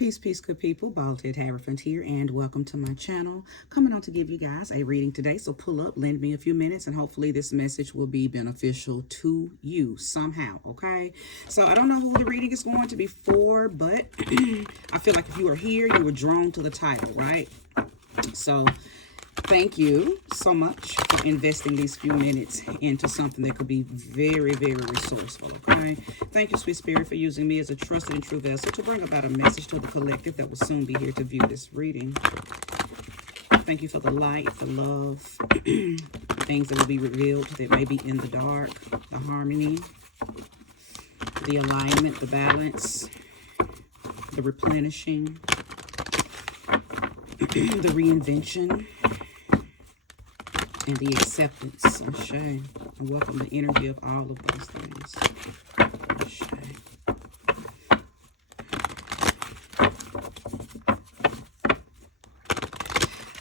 Peace, good people. Bald-head Hierophant here, and welcome to my channel. Coming on to give you guys a reading today, so pull up, lend me a few minutes, and hopefully this message will be beneficial to you somehow, okay? So I don't know who the reading is going to be for, but I feel like if you are here, you were drawn to the title, right? So thank you so much for investing these few minutes into something that could be very, very resourceful, okay? Thank you, Sweet Spirit, for using me as a trusted and true vessel to bring about a message to the collective that will soon be here to view this reading. Thank you for the light, the love, things that will be revealed that may be in the dark, the harmony, the alignment, the balance, the replenishing, the reinvention, and the acceptance. Ashe. And welcome the energy of all of those things. Ashe.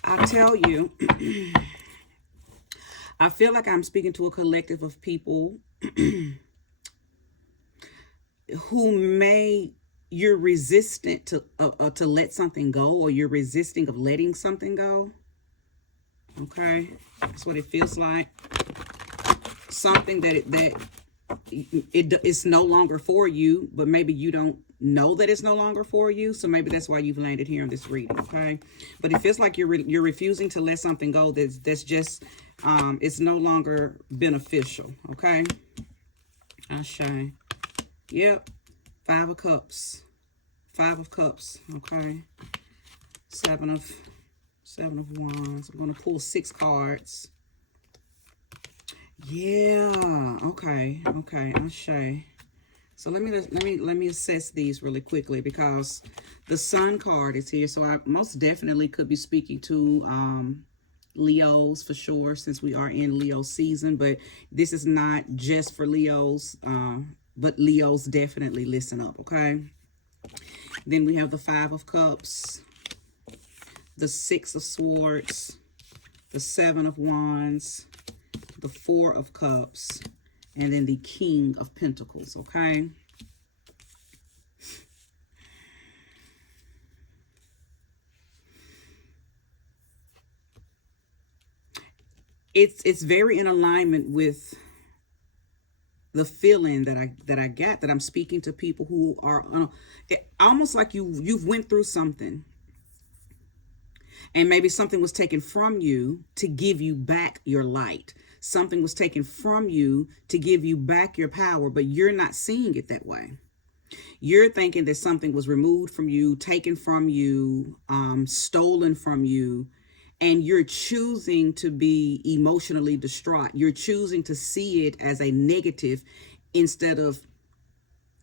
I tell you, I feel like I'm speaking to a collective of people who you're resistant to let something go, or you're resisting of letting something go. Okay, that's what it feels like. Something that it's no longer for you, but maybe you don't know that it's no longer for you. So maybe that's why you've landed here in this reading. Okay, but it feels like you're refusing to let something go that's just it's no longer beneficial. Okay, Ashe. Yep. Five of Cups. Okay. Seven of Wands. I'm going to pull 6 cards. Yeah. Okay. Ashe. So let me assess these really quickly, because the Sun card is here. So I most definitely could be speaking to Leos for sure, since we are in Leo season. But this is not just for Leos. But Leos, definitely listen up. Okay. Then we have the 5 of Cups, the 6 of Swords, the 7 of Wands, the 4 of Cups, and then the King of Pentacles, okay? It's very in alignment with the feeling that I got, that I'm speaking to people who are almost like you've went through something. And maybe something was taken from you to give you back your light. Something was taken from you to give you back your power, but you're not seeing it that way. You're thinking that something was removed from you, taken from you, stolen from you, and you're choosing to be emotionally distraught. You're choosing to see it as a negative instead of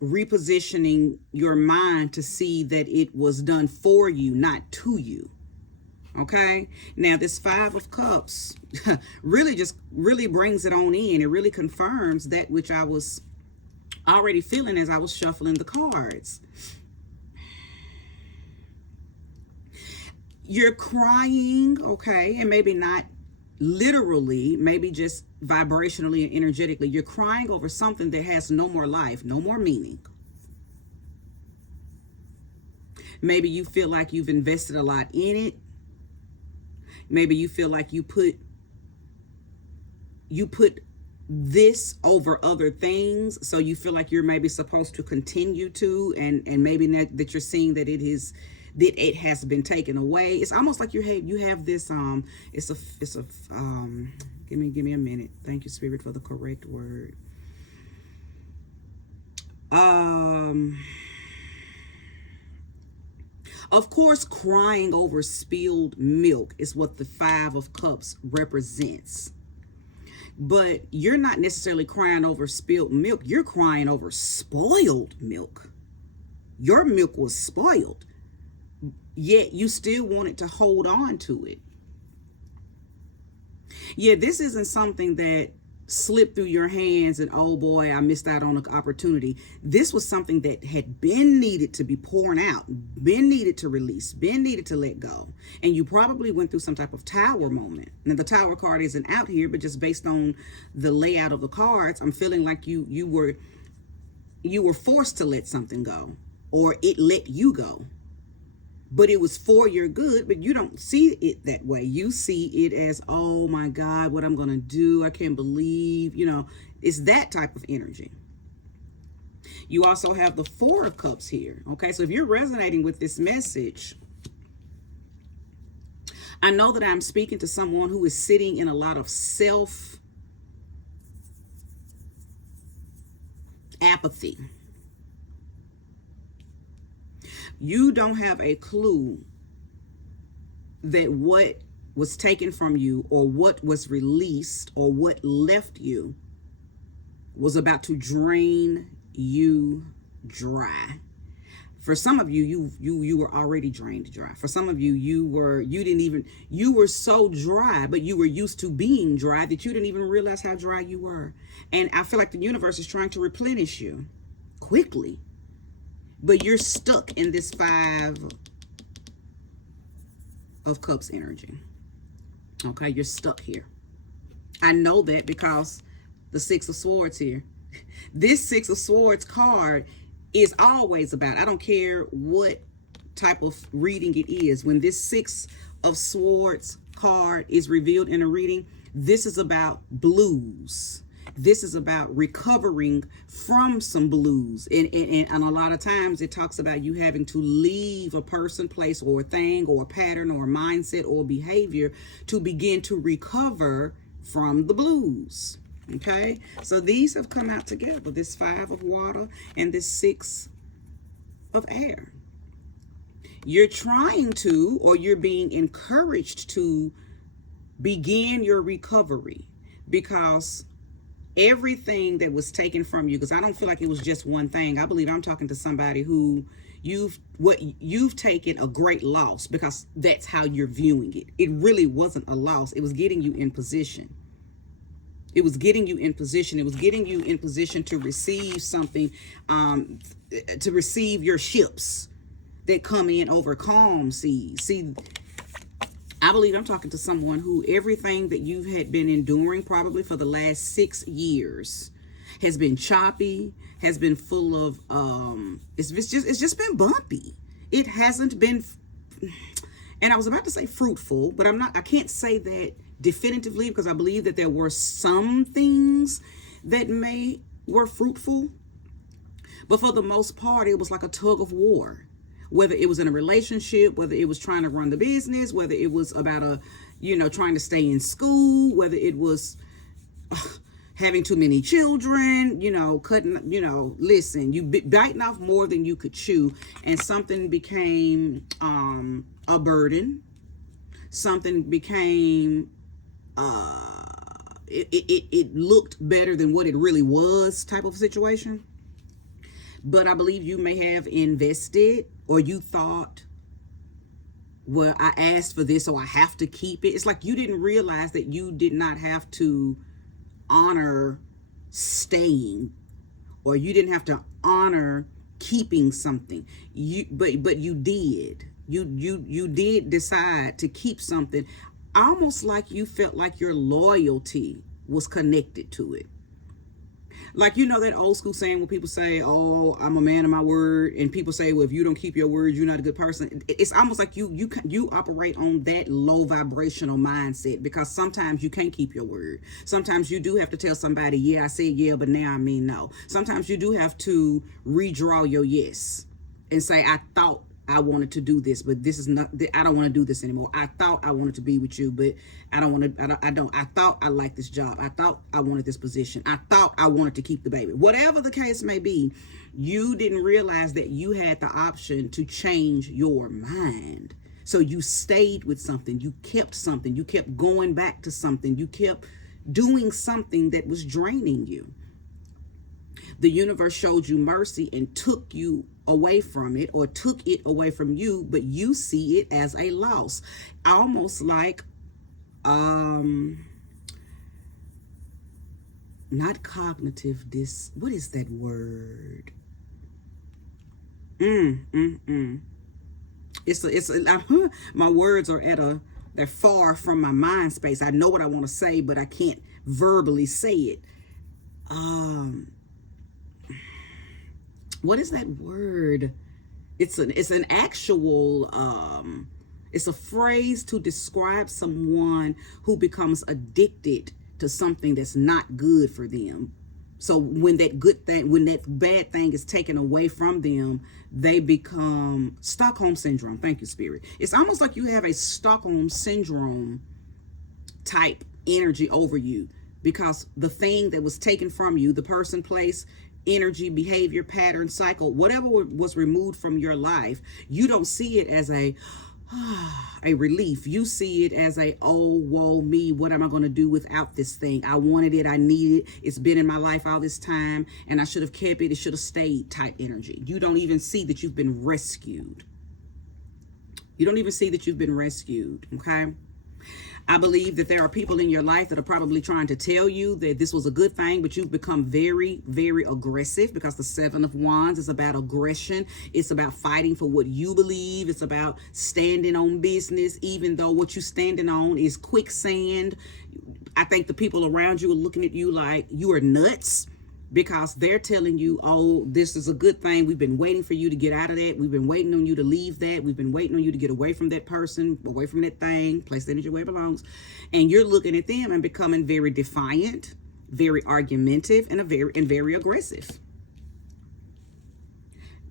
repositioning your mind to see that it was done for you, not to you. Okay, now this 5 of Cups really brings it on in. It really confirms that which I was already feeling as I was shuffling the cards. You're crying, okay, and maybe not literally, maybe just vibrationally and energetically. You're crying over something that has no more life, no more meaning. Maybe you feel like you've invested a lot in it. Maybe you feel like you put this over other things, so you feel like you're maybe supposed to continue to, and maybe that you're seeing that it has been taken away. It's almost like you have this give me a minute. Thank you, Spirit, for the correct word. Of course, crying over spilled milk is what the 5 of Cups represents. But you're not necessarily crying over spilled milk. You're crying over spoiled milk. Your milk was spoiled, yet you still wanted to hold on to it. Yeah, this isn't something that slipped through your hands and, oh boy, I missed out on an opportunity. This was something that had been needed to be poured out, been needed to release, been needed to let go. And you probably went through some type of tower moment. Now the Tower card isn't out here, but just based on the layout of the cards, I'm feeling like you were forced to let something go, or it let you go. but it was for your good, but you don't see it that way. You see it as, oh my God, what I'm going to do. I can't believe, it's that type of energy. You also have the Four of Cups here. Okay, so if you're resonating with this message, I know that I'm speaking to someone who is sitting in a lot of self apathy. You don't have a clue that what was taken from you or what was released or what left you was about to drain you dry. For some of you, you were already drained dry. For some of you, you were so dry, but you were used to being dry that you didn't even realize how dry you were. And I feel like the universe is trying to replenish you quickly, but you're stuck in this Five of Cups energy. Okay, you're stuck here. I know that because the Six of Swords here. This Six of Swords card is always about, I don't care what type of reading it is, when this Six of Swords card is revealed in a reading, this is about blues. This is about recovering from some blues. And a lot of times it talks about you having to leave a person, place, or a thing, or a pattern, or a mindset, or behavior to begin to recover from the blues. Okay, so these have come out together, this Five of Water and this Six of Air. You're trying to, or you're being encouraged to begin your recovery, because everything that was taken from you, because I don't feel like it was just one thing. I believe I'm talking to somebody who you've taken a great loss, because that's how you're viewing it. It really wasn't a loss. It was getting you in position. It was getting you in position. It was getting you in position to receive something, to receive your ships that come in over calm seas. See, I believe I'm talking to someone who everything that you had been enduring probably for the last 6 years has been choppy, has been full of, it's just been bumpy. It hasn't been, and I was about to say fruitful, but I can't say that definitively, because I believe that there were some things that were fruitful, but for the most part, it was like a tug of war. Whether it was in a relationship, whether it was trying to run the business, whether it was about trying to stay in school, whether it was having too many children, cutting, listen, you biting off more than you could chew, and something became a burden. Something became it looked better than what it really was, type of situation. But I believe you may have invested, or you thought, well, I asked for this, so I have to keep it. It's like you didn't realize that you did not have to honor staying, or you didn't have to honor keeping something. But you did. You did decide to keep something, almost like you felt like your loyalty was connected to it. Like, that old school saying when people say, oh, I'm a man of my word, and people say, well, if you don't keep your word, you're not a good person. It's almost like you operate on that low vibrational mindset, because sometimes you can't keep your word. Sometimes you do have to tell somebody, yeah, I said yeah, but now I mean no. Sometimes you do have to redraw your yes and say, I thought I wanted to do this, but this is not, I don't want to do this anymore. I thought I wanted to be with you, but I don't want to, I thought I liked this job. I thought I wanted this position. I thought I wanted to keep the baby. Whatever the case may be, you didn't realize that you had the option to change your mind. So you stayed with something, you kept something, you kept going back to something, you kept doing something that was draining you. The universe showed you mercy and took you away from it, or took it away from you, but you see it as a loss. Almost like, not cognitive what is that word? My words are they're far from my mind space. I know what I want to say, but I can't verbally say it. What is that word It's an actual it's a phrase to describe someone who becomes addicted to something that's not good for them. So when that good thing, when that bad thing is taken away from them, they become Stockholm syndrome. Thank you, Spirit. It's almost like you have a Stockholm syndrome type energy over you, because the thing that was taken from you, the person, place, energy, behavior, pattern, cycle, whatever was removed from your life, you don't see it as a relief. You see it as oh, woe me, what am I going to do without this thing? I wanted it, I need it, it's been in my life all this time, and I should have kept it, it should have stayed type energy. You don't even see that you've been rescued. You don't even see that you've been rescued, okay? I believe that there are people in your life that are probably trying to tell you that this was a good thing, but you've become very, very aggressive, because the Seven of Wands is about aggression. It's about fighting for what you believe. It's about standing on business, even though what you're standing on is quicksand. I think the people around you are looking at you like you are nuts, because they're telling you, oh, this is a good thing. We've been waiting for you to get out of that. We've been waiting on you to leave that. We've been waiting on you to get away from that person, away from that thing, place the energy where it belongs. And you're looking at them and becoming very defiant, very argumentative, and very aggressive.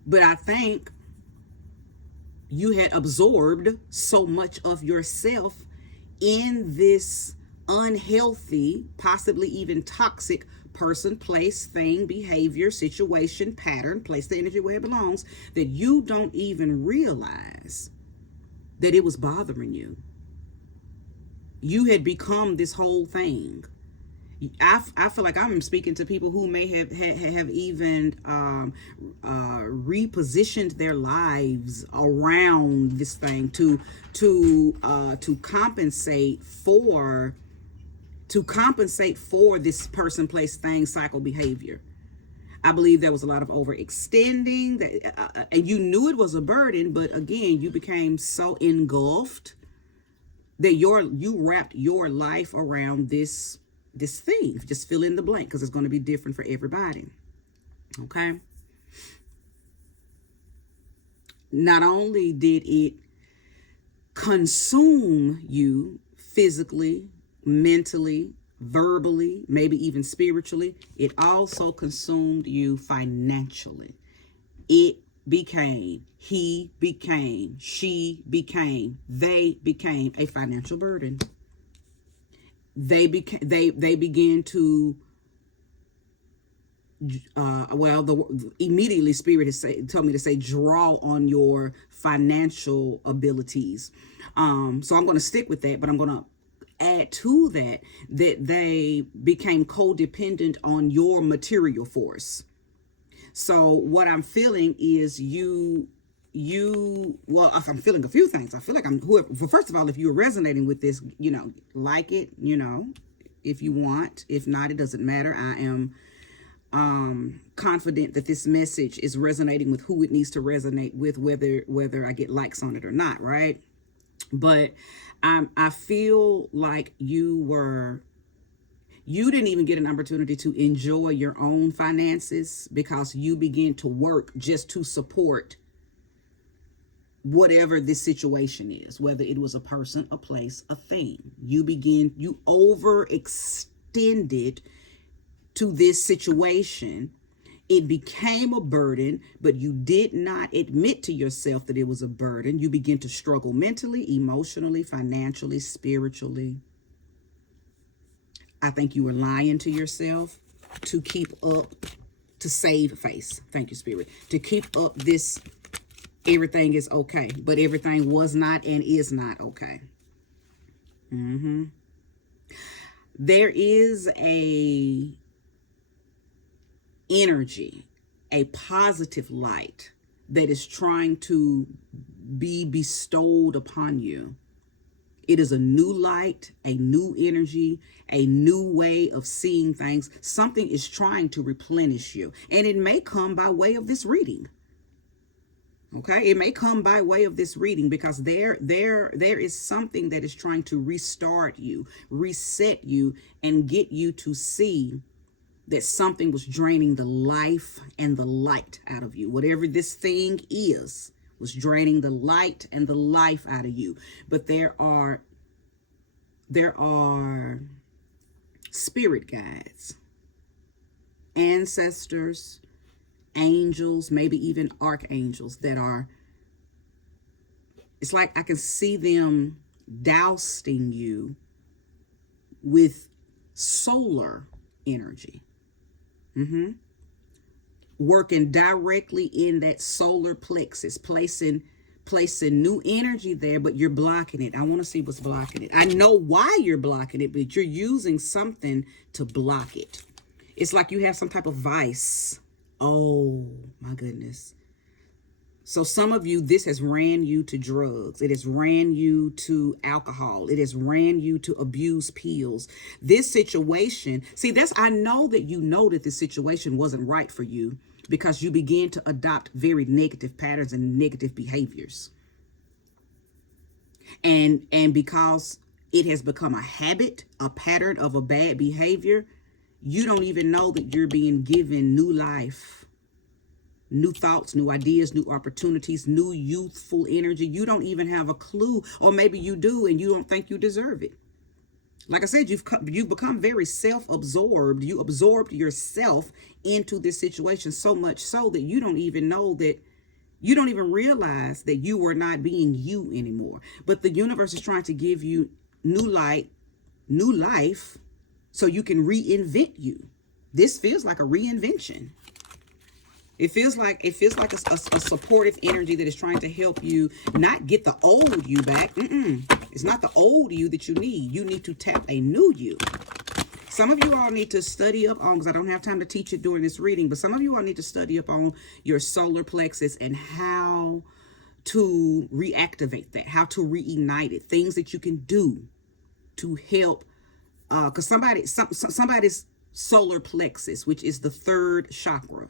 But I think you had absorbed so much of yourself in this unhealthy, possibly even toxic person, place, thing, behavior, situation, pattern, place the energy where it belongs, that you don't even realize that it was bothering you. You had become this whole thing. I feel like I'm speaking to people who may have even repositioned their lives around this thing to compensate for this person, place, thing, cycle, behavior. I believe there was a lot of overextending, that, and you knew it was a burden, but again, you became so engulfed that you wrapped your life around this thing. Just fill in the blank, because it's going to be different for everybody. Okay. Not only did it consume you physically, mentally, verbally, maybe even spiritually, it also consumed you financially. It became, he became, she became, they became a financial burden. They began to immediately Spirit told me to say draw on your financial abilities. So I'm going to stick with that, but I'm going to add to that they became codependent on your material force. So what I'm feeling is I'm feeling a few things. I feel like first of all, if you're resonating with this, like it, if you want. If not, it doesn't matter. I am confident that this message is resonating with who it needs to resonate with, whether I get likes on it or not, right? But I feel like you didn't even get an opportunity to enjoy your own finances, because you began to work just to support whatever this situation is, whether it was a person, a place, a thing. You overextended to this situation. It became a burden, but you did not admit to yourself that it was a burden. You begin to struggle mentally, emotionally, financially, spiritually. I think you were lying to yourself to keep up, to save face. Thank you, Spirit. To keep up this, everything is okay, but everything was not and is not okay. There is a energy, a positive light that is trying to be bestowed upon you. It is a new light, a new energy, a new way of seeing things. Something is trying to replenish you, and it may come by way of this reading. Okay, it may come by way of this reading, because there is something that is trying to restart you, reset you, and get you to see that something was draining the life and the light out of you. Whatever this thing is, was draining the light and the life out of you. But there are spirit guides, ancestors, angels, maybe even archangels that are, it's like I can see them dousing you with solar energy. Working directly in that solar plexus, placing new energy there, but you're blocking it. I want to see what's blocking it. I know why you're blocking it, but you're using something to block it. It's like you have some type of vice. Oh my goodness. So some of you, this has ran you to drugs. It has ran you to alcohol. It has ran you to abuse pills. This situation, see, I know that you know that this situation wasn't right for you because you began to adopt very negative patterns and negative behaviors. And because it has become a habit, a pattern of a bad behavior, you don't even know that you're being given new life. New thoughts, new ideas, new opportunities, new youthful energy. You don't even have a clue, or maybe you do and you don't think you deserve it. Like I said, you've become very self-absorbed. You absorbed yourself into this situation so much so that you don't even know that, you don't even realize that you were not being you anymore. But the universe is trying to give you new light, new life, so you can reinvent you. This feels like a reinvention. It feels like a supportive energy that is trying to help you not get the old you back. It's not the old you that you need. You need to tap a new you. Some of you all need to study up on, because I don't have time to teach it during this reading, but some of you all need to study up on your solar plexus and how to reactivate that, how to reignite it, things that you can do to help. Because somebody's solar plexus, which is the third chakra,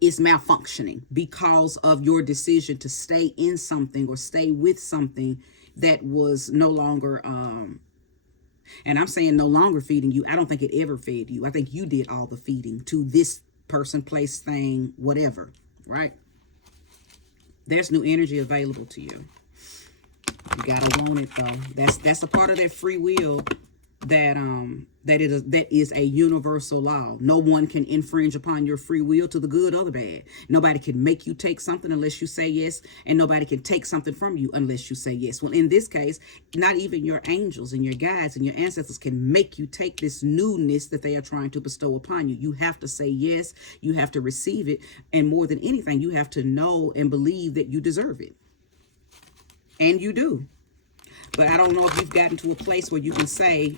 is malfunctioning because of your decision to stay in something or stay with something that was no longer, and I'm saying no longer feeding you. I don't think it ever fed you. I think you did all the feeding to this person, place, thing, whatever, right? There's new energy available to you. You gotta want it though. That's a part of that free will that is a universal law. No one can infringe upon your free will, to the good or the bad. Nobody can make you take something unless you say yes, and nobody can take something from you unless you say yes. Well, in this case, not even your angels and your guides and your ancestors can make you take this newness that they are trying to bestow upon you. You have to say yes, you have to receive it, and more than anything, you have to know and believe that you deserve it. And you do. But I don't know if you've gotten to a place where you can say,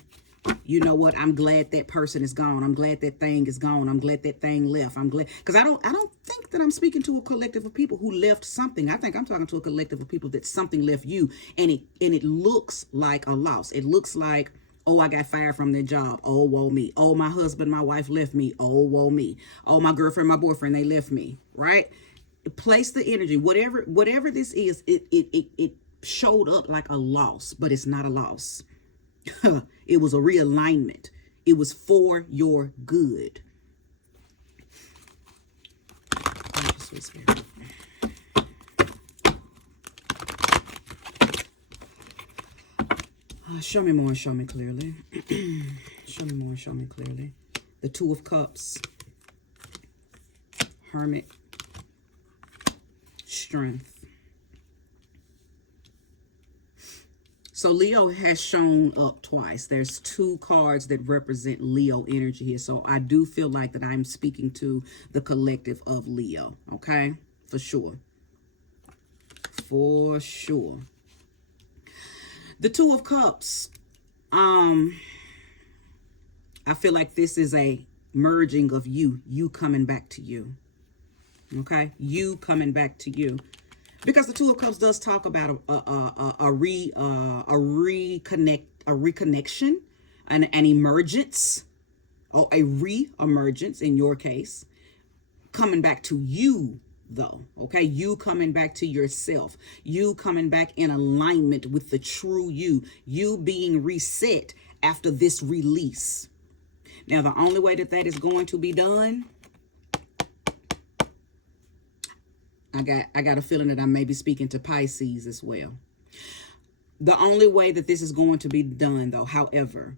you know what, I'm glad that person is gone. I'm glad that thing is gone. I'm glad that thing left. I'm glad, because I don't think that I'm speaking to a collective of people who left something. I think I'm talking to a collective of people that something left you, and it looks like a loss. It looks like, oh, I got fired from their job. Oh, woe me. Oh, my husband, my wife left me. Oh, woe me. Oh, my girlfriend, my boyfriend, they left me. Right? Place the energy. Whatever this is, it showed up like a loss, but it's not a loss. It was a realignment. It was for your good. Show me more and show me clearly. Show me more and show me clearly. The Two of Cups. Hermit. Strength. So Leo has shown up twice. There's two cards that represent Leo energy here. So I do feel like that I'm speaking to the collective of Leo. Okay? For sure. For sure. The Two of Cups. I feel like this is a merging of you coming back to you. Okay? You coming back to you. Because the Two of Cups does talk about a reconnection, an emergence, or a re-emergence in your case, coming back to you though, okay? You coming back to yourself, you coming back in alignment with the true you being reset after this release. Now, the only way that is going to be done, I got a feeling that I may be speaking to Pisces as well. The only way that this is going to be done, though, however,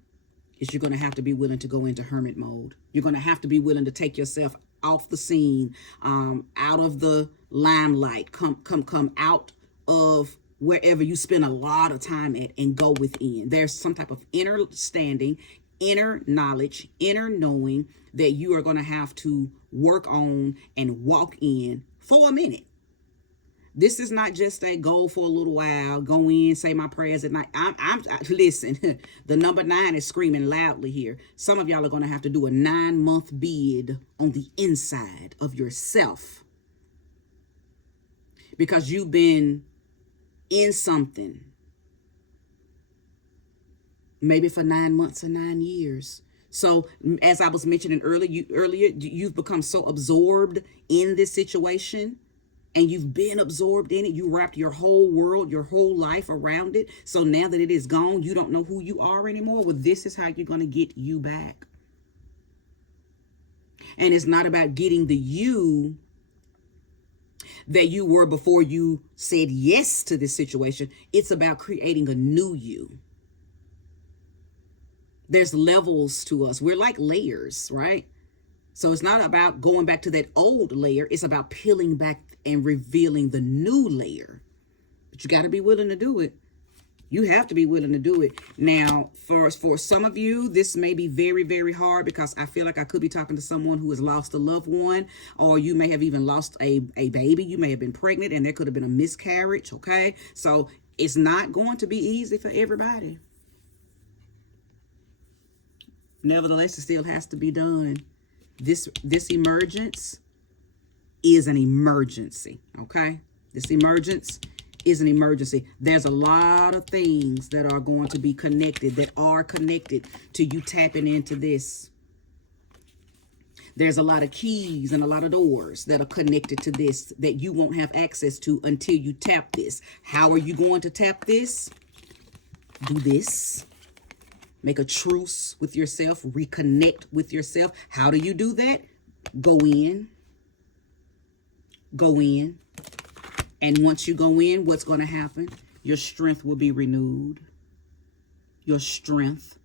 is you're going to have to be willing to go into hermit mode. You're going to have to be willing to take yourself off the scene, out of the limelight, come out of wherever you spend a lot of time at, and go within. There's some type of inner standing, inner knowledge, inner knowing that you are going to have to work on and walk in for a minute. This is not just a go for a little while, go in, say my prayers at night. Listen, the number 9 is screaming loudly here. Some of y'all are going to have to do a 9-month bid on the inside of yourself, because you've been in something maybe for 9 months or 9 years. So as I was mentioning earlier, you've become so absorbed in this situation, and you've been absorbed in it. You wrapped your whole world, your whole life around it. So now that it is gone, you don't know who you are anymore. Well, this is how you're going to get you back. And it's not about getting the you that you were before you said yes to this situation. It's about creating a new you. There's levels to us. We're like layers, right? So it's not about going back to that old layer. It's about peeling back and revealing the new layer. But you got to be willing to do it. You have to be willing to do it. Now, for some of you, this may be very, very hard, because I feel like I could be talking to someone who has lost a loved one, or you may have even lost a baby. You may have been pregnant and there could have been a miscarriage, okay? So it's not going to be easy for everybody. Nevertheless, it still has to be done. This emergence is an emergency, okay? This emergence is an emergency. There's a lot of things that are going to be connected, that are connected to you tapping into this. There's a lot of keys and a lot of doors that are connected to this that you won't have access to until you tap this. How are you going to tap this? Do this. Make a truce with yourself. Reconnect with yourself. How do you do that? Go in. Go in. And once you go in, what's going to happen? Your strength will be renewed. Your strength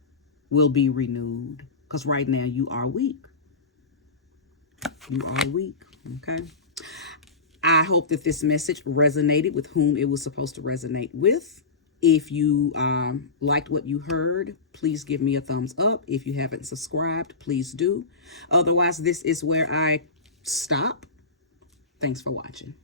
will be renewed. Because right now you are weak. You are weak. Okay? I hope that this message resonated with whom it was supposed to resonate with. If you liked what you heard, please give me a thumbs up. If you haven't subscribed, please do. Otherwise, this is where I stop. Thanks for watching.